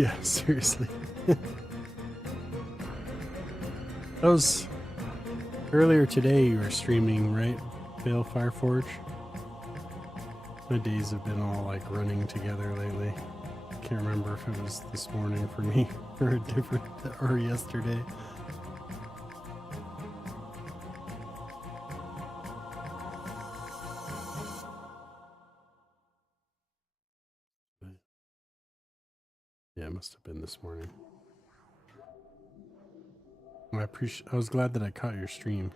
Yeah, seriously. That was earlier today you were streaming, right? Fail Fireforge? My days have been all like running together lately. Can't remember if it was this morning for me or a different or yesterday. Yeah, it must have been this morning. I was glad that I caught your stream.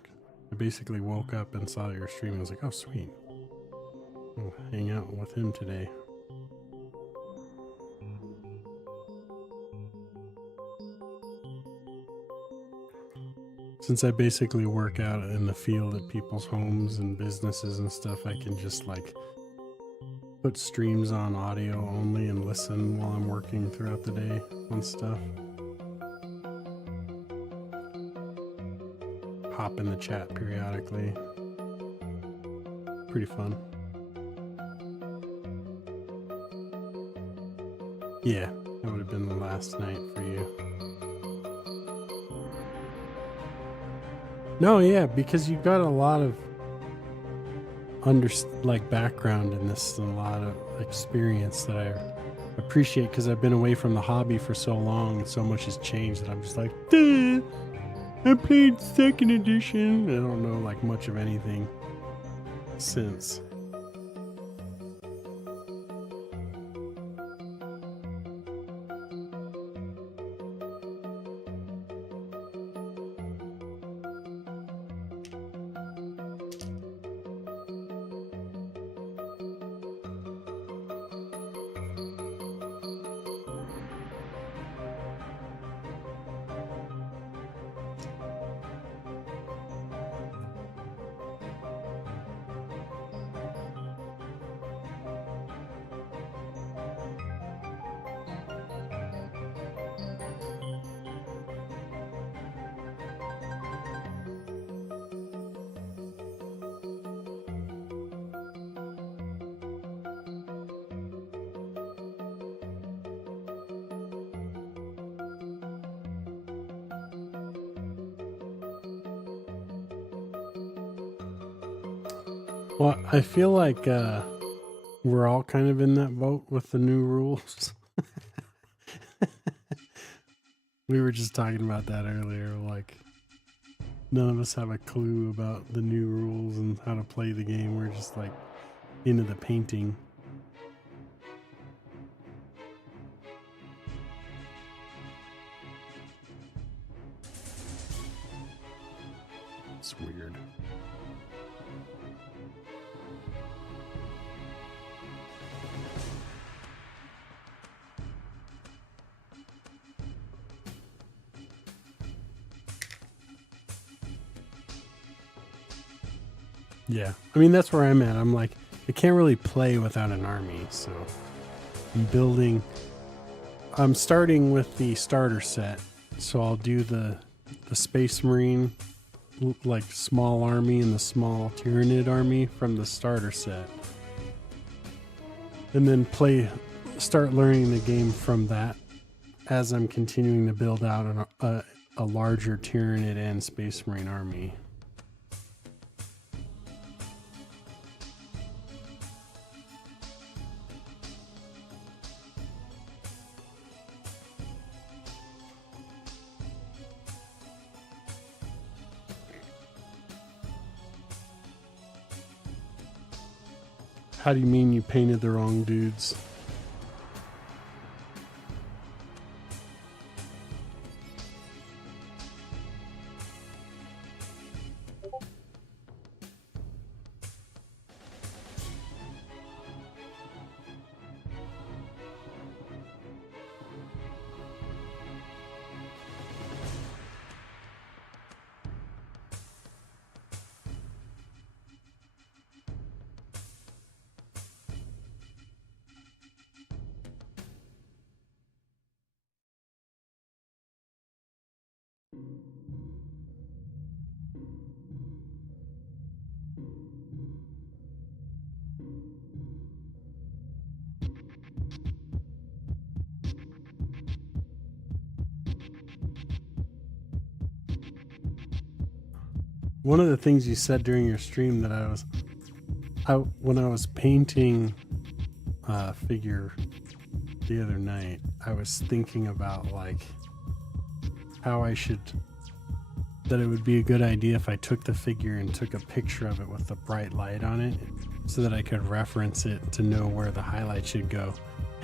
I basically woke up and saw your stream and was like, oh sweet. I'll hang out with him today. Since I basically work out in the field at people's homes and businesses and stuff, I can just like put streams on audio only and listen while I'm working throughout the day on stuff. Hop in the chat periodically. Pretty fun. Yeah, that would have been the last night for you. No, yeah, because you got a lot of background in this and a lot of experience that I appreciate because I've been away from the hobby for so long and so much has changed that I'm just like, duh, I played 2nd edition. I don't know like much of anything since. Well, I feel like we're all kind of in that boat with the new rules. We were just talking about that earlier. Like, none of us have a clue about the new rules and how to play the game. We're just like into the painting. It's weird. Yeah, I mean, that's where I'm at. I'm like, I can't really play without an army, so I'm starting with the starter set. So I'll do the Space Marine, like small army and the small Tyranid army from the starter set. And then start learning the game from that as I'm continuing to build out a larger Tyranid and Space Marine army. How do you mean you painted the wrong dudes? One of the things you said during your stream that when I was painting a figure the other night, I was thinking about like how that it would be a good idea if I took the figure and took a picture of it with the bright light on it so that I could reference it to know where the highlight should go.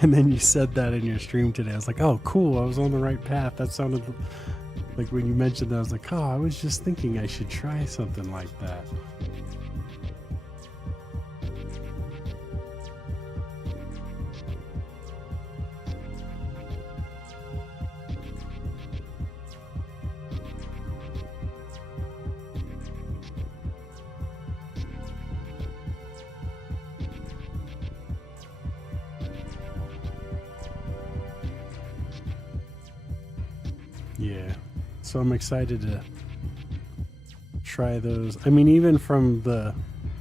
And then you said that in your stream today. I was like, oh, cool. I was on the right path. That sounded like when you mentioned that, I was like, oh, I was just thinking I should try something like that. Yeah, so I'm excited to try those. I mean, even from the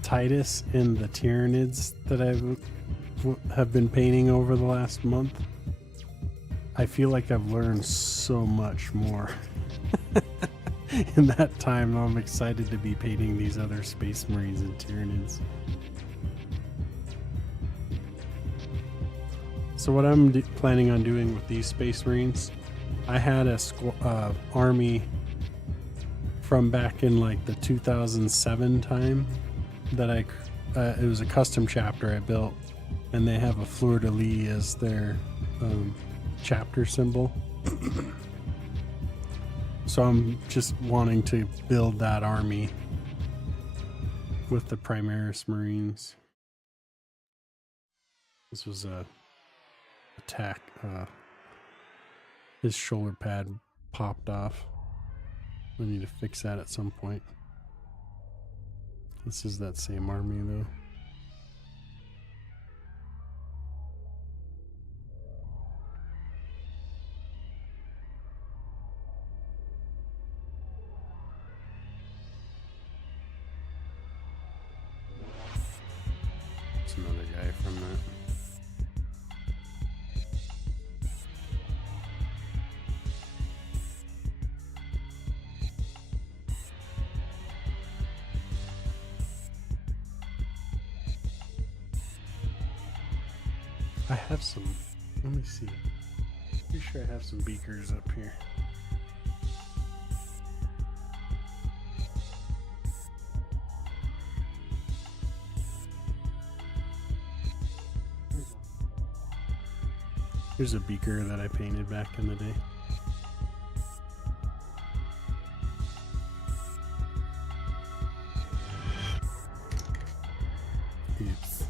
Titus and the Tyranids that have been painting over the last month, I feel like I've learned so much more in that time. I'm excited to be painting these other Space Marines and Tyranids. So what I'm planning on doing with these Space Marines, I had a army from back in like the 2007 time that it was a custom chapter I built, and they have a fleur-de-lis as their chapter symbol. So I'm just wanting to build that army with the Primaris Marines. This was a attack. His shoulder pad popped off. I need to fix that at some point. This is that same army though. It's another guy from that. I have some, let me see. Pretty sure I have some beakers up here. Here's a beaker that I painted back in the day. Oops.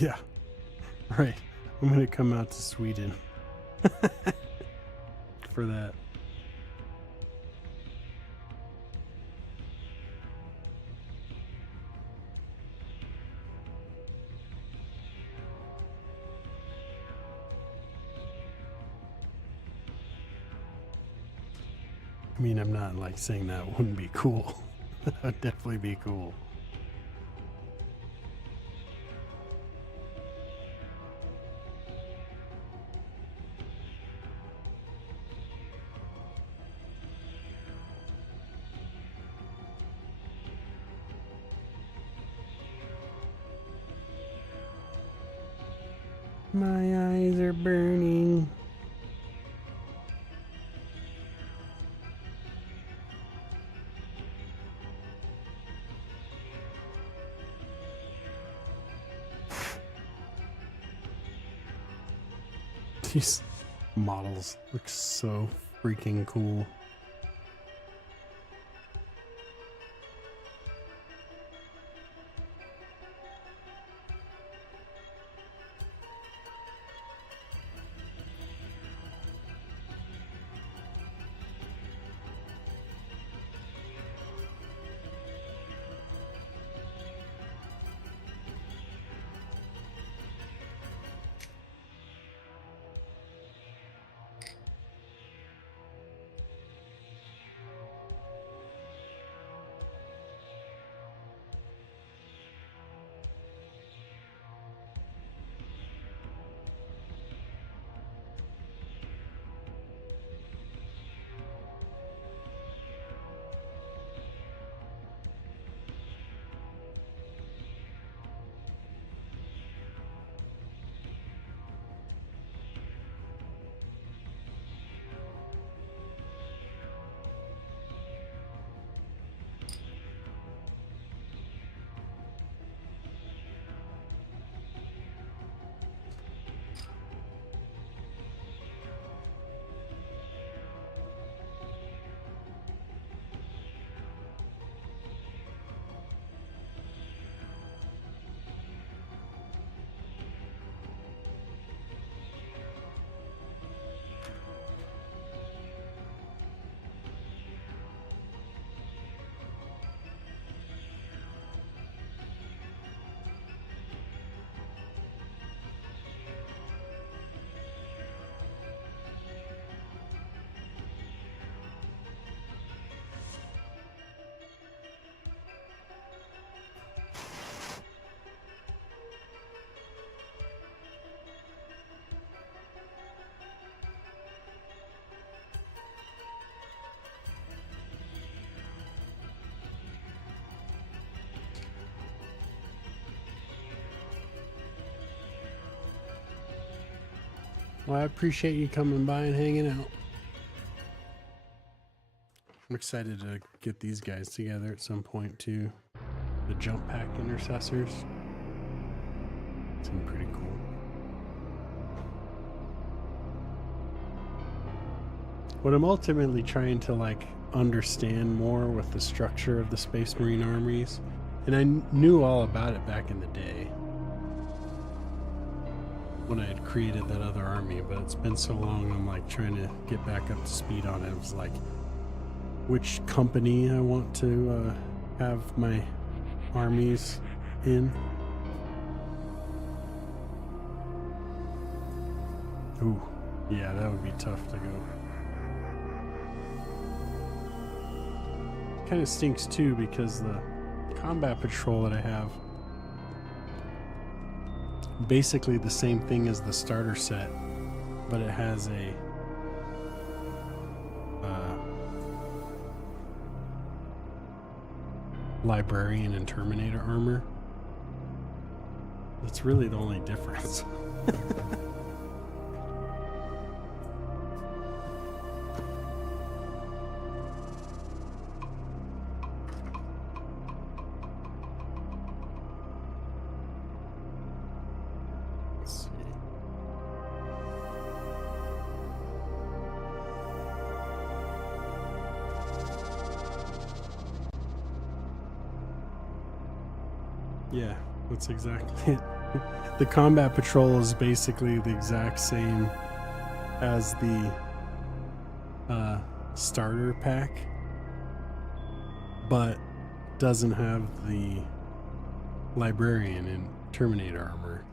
Yeah, right. I'm gonna come out to Sweden for that. I mean, I'm not like saying that wouldn't be cool. That would definitely be cool. My eyes are burning. These models look so freaking cool. Well, I appreciate you coming by and hanging out. I'm excited to get these guys together at some point too. The jump pack intercessors. Seem pretty cool. What I'm ultimately trying to like understand more with the structure of the Space Marine armies, and I knew all about it back in the day when I had created that other army, but it's been so long, I'm like trying to get back up to speed on it. It was like which company I want to have my armies in. Ooh, yeah, that would be tough to go. Kind of stinks too because the combat patrol that I have, basically the same thing as the starter set, but it has a librarian and terminator armor. That's really the only difference. Yeah, that's exactly it. The combat patrol is basically the exact same as the starter pack, but doesn't have the librarian and terminator armor.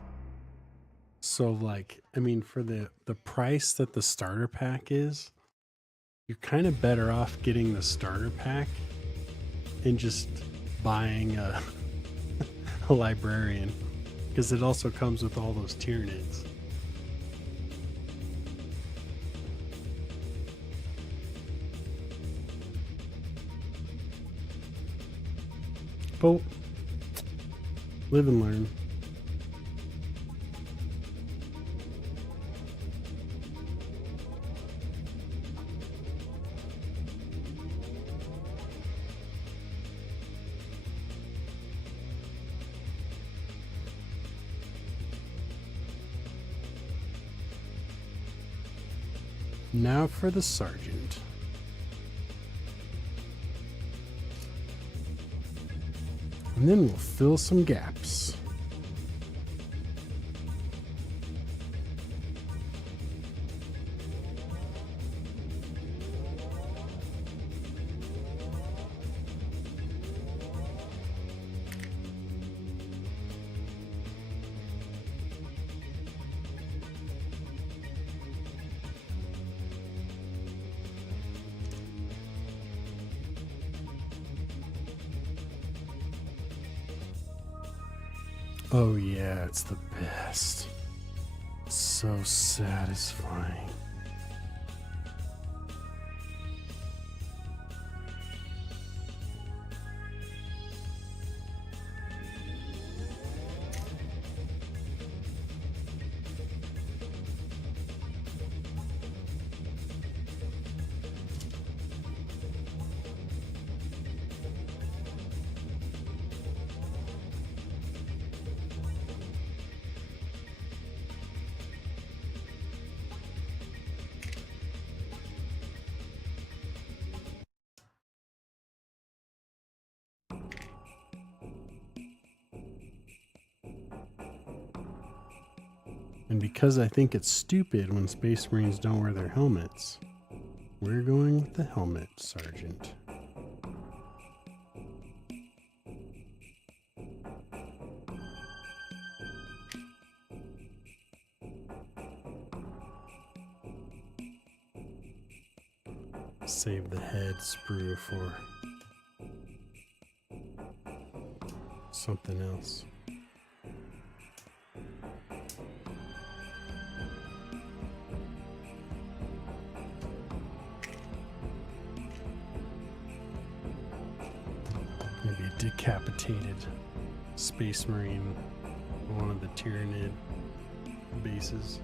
So like, I mean, for the price that the starter pack is, you're kind of better off getting the starter pack and just buying a librarian, because it also comes with all those Tyranids. But live and learn. Now for the sergeant. And then we'll fill some gaps. Oh yeah, it's the best. So satisfying. And because I think it's stupid when Space Marines don't wear their helmets, we're going with the helmet, Sergeant. Save the head sprue for something else. Maybe a decapitated Space Marine on one of the Tyranid bases.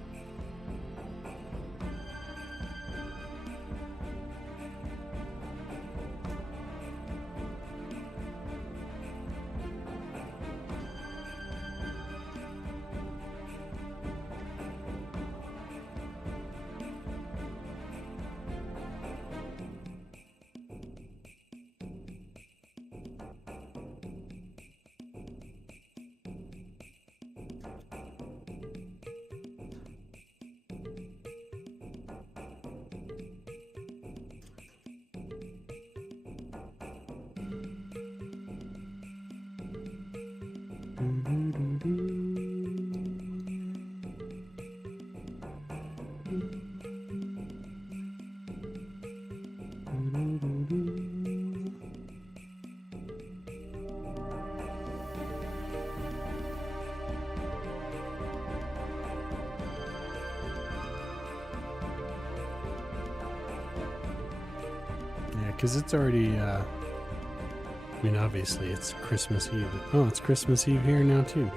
Yeah, because it's already, I mean, obviously it's Christmas Eve. Oh, it's Christmas Eve here now, too.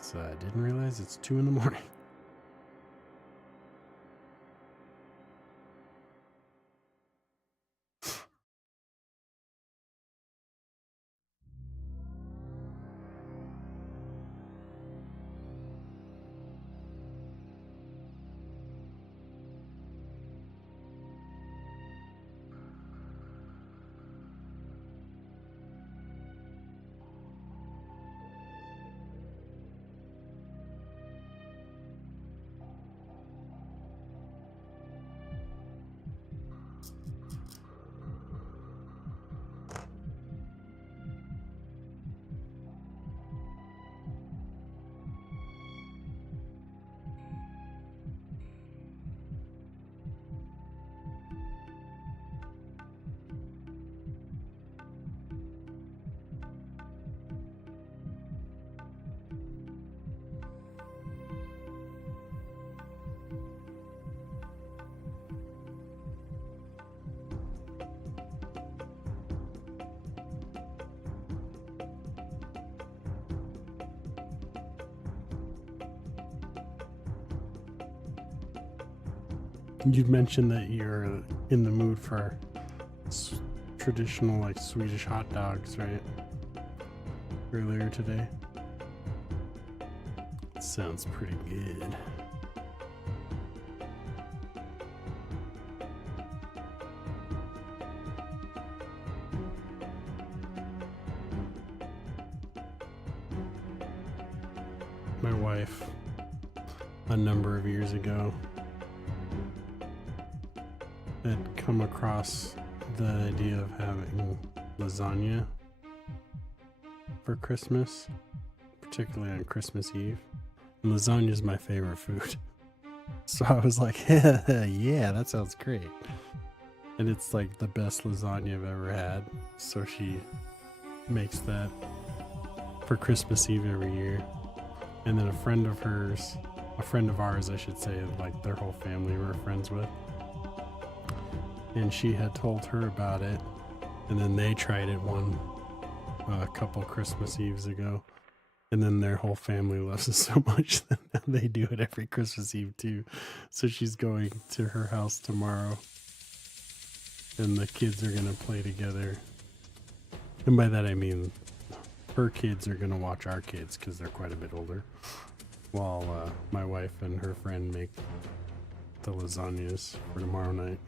So I didn't realize it's 2 in the morning. You mentioned that you're in the mood for traditional, like, Swedish hot dogs, right? Earlier today. Sounds pretty good. my wife a number of years ago had come across the idea of having lasagna for Christmas, particularly on Christmas Eve. And lasagna is my favorite food. So I was like, yeah, that sounds great. And it's like the best lasagna I've ever had. So she makes that for Christmas Eve every year. And then a friend of ours, I should say, like their whole family we're friends with. And she had told her about it. And then they tried it a couple Christmas Eves ago. And then their whole family loves it so much that they do it every Christmas Eve too. So she's going to her house tomorrow. And the kids are going to play together. And by that I mean her kids are going to watch our kids because they're quite a bit older. While my wife and her friend make the lasagnas for tomorrow night.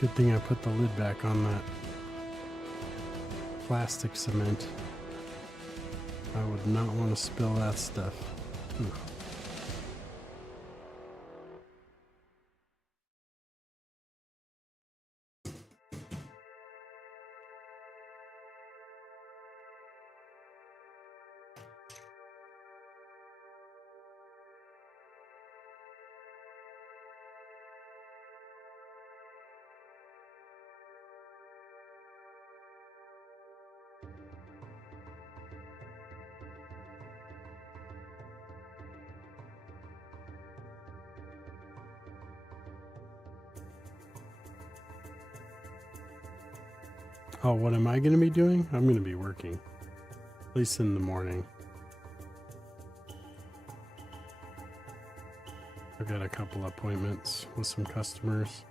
Good thing I put the lid back on that plastic cement. I would not want to spill that stuff. Ooh. Oh, what am I going to be doing? I'm going to be working, at least in the morning. I've got a couple appointments with some customers.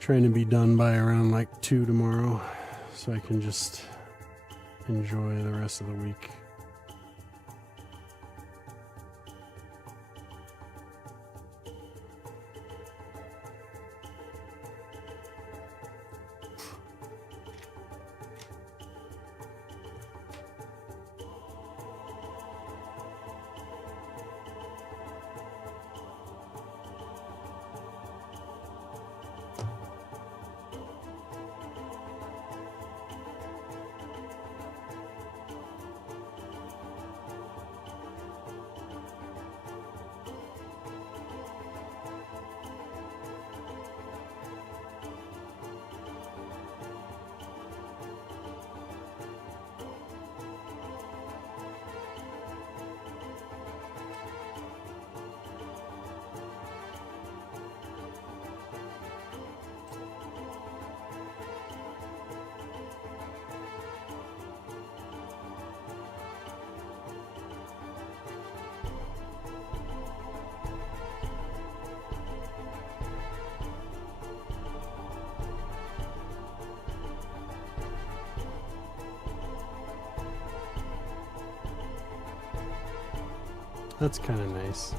Trying to be done by around like 2 tomorrow, so I can just enjoy the rest of the week. That's kind of nice.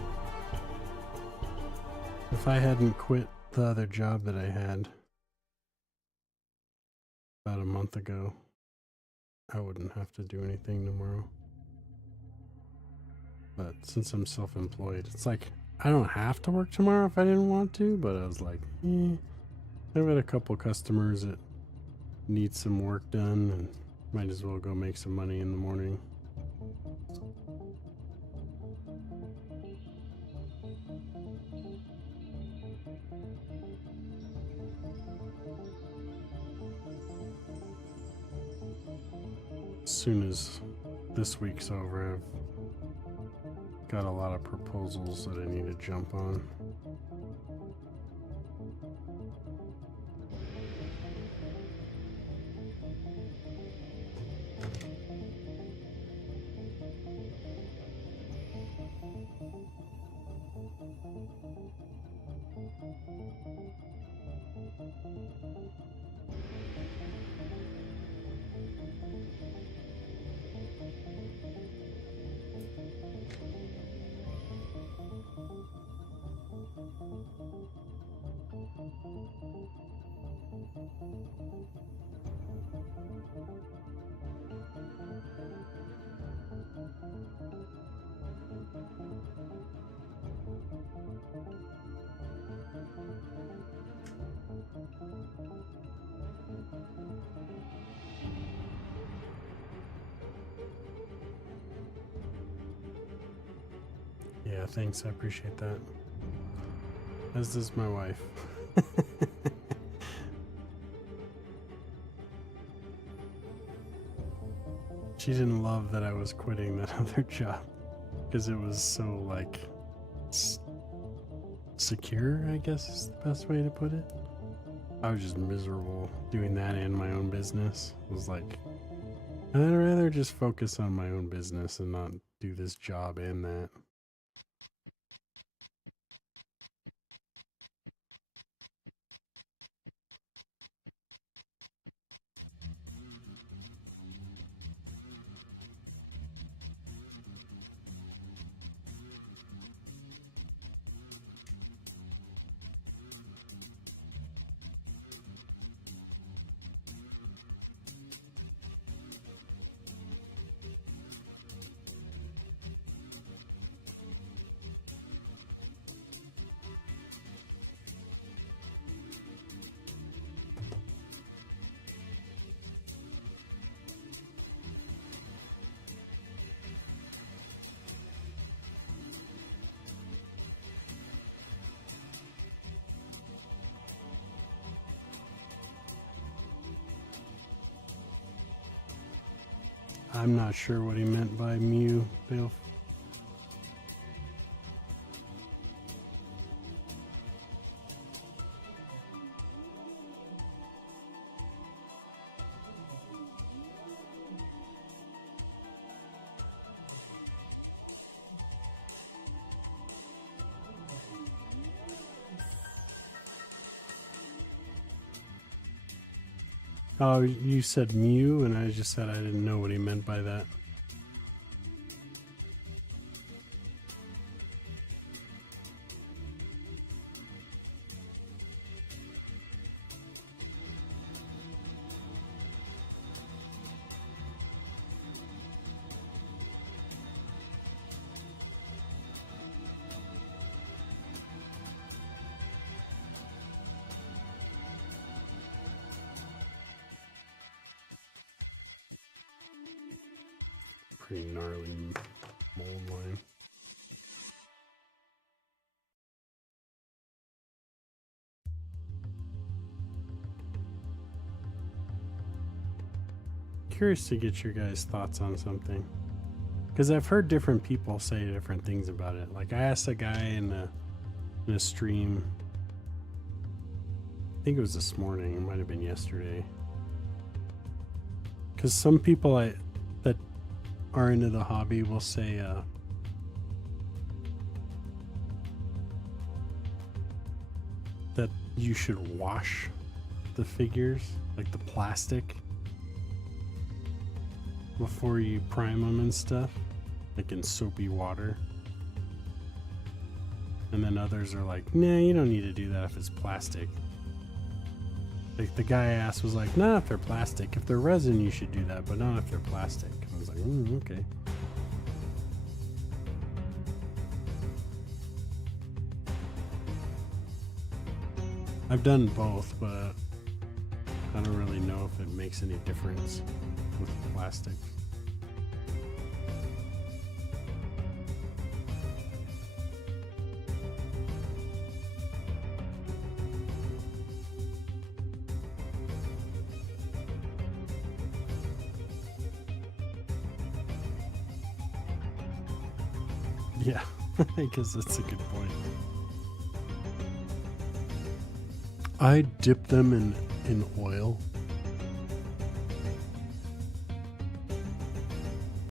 If I hadn't quit the other job that I had about a month ago, I wouldn't have to do anything tomorrow. But since I'm self-employed, it's like I don't have to work tomorrow if I didn't want to, but I was like, I've got a couple customers that need some work done and might as well go make some money in the morning. As soon as this week's over, I've got a lot of proposals that I need to jump on. Yeah, thanks. I appreciate that. As does my wife. She didn't love that I was quitting that other job because it was so like secure, I guess is the best way to put it. I was just miserable doing that and my own business. It was like, I'd rather just focus on my own business and not do this job and that. I'm not sure what he meant by Mew, Bill. Oh, you said Mew, and I just said I didn't know what he meant by that. Pretty gnarly mold line. Curious to get your guys' thoughts on something, because I've heard different people say different things about it. Like I asked a guy in a stream, I think it was this morning, it might have been yesterday, because some people that are into the hobby will say that you should wash the figures, like the plastic, before you prime them and stuff, like in soapy water. And then others are like, nah, you don't need to do that if it's plastic. Like the guy I asked was like, nah, if they're plastic. If they're resin, you should do that, but not if they're plastic. I was like, okay. I've done both, but I don't really know if it makes any difference with plastic. Yeah, I guess that's a good point. I dip them in oil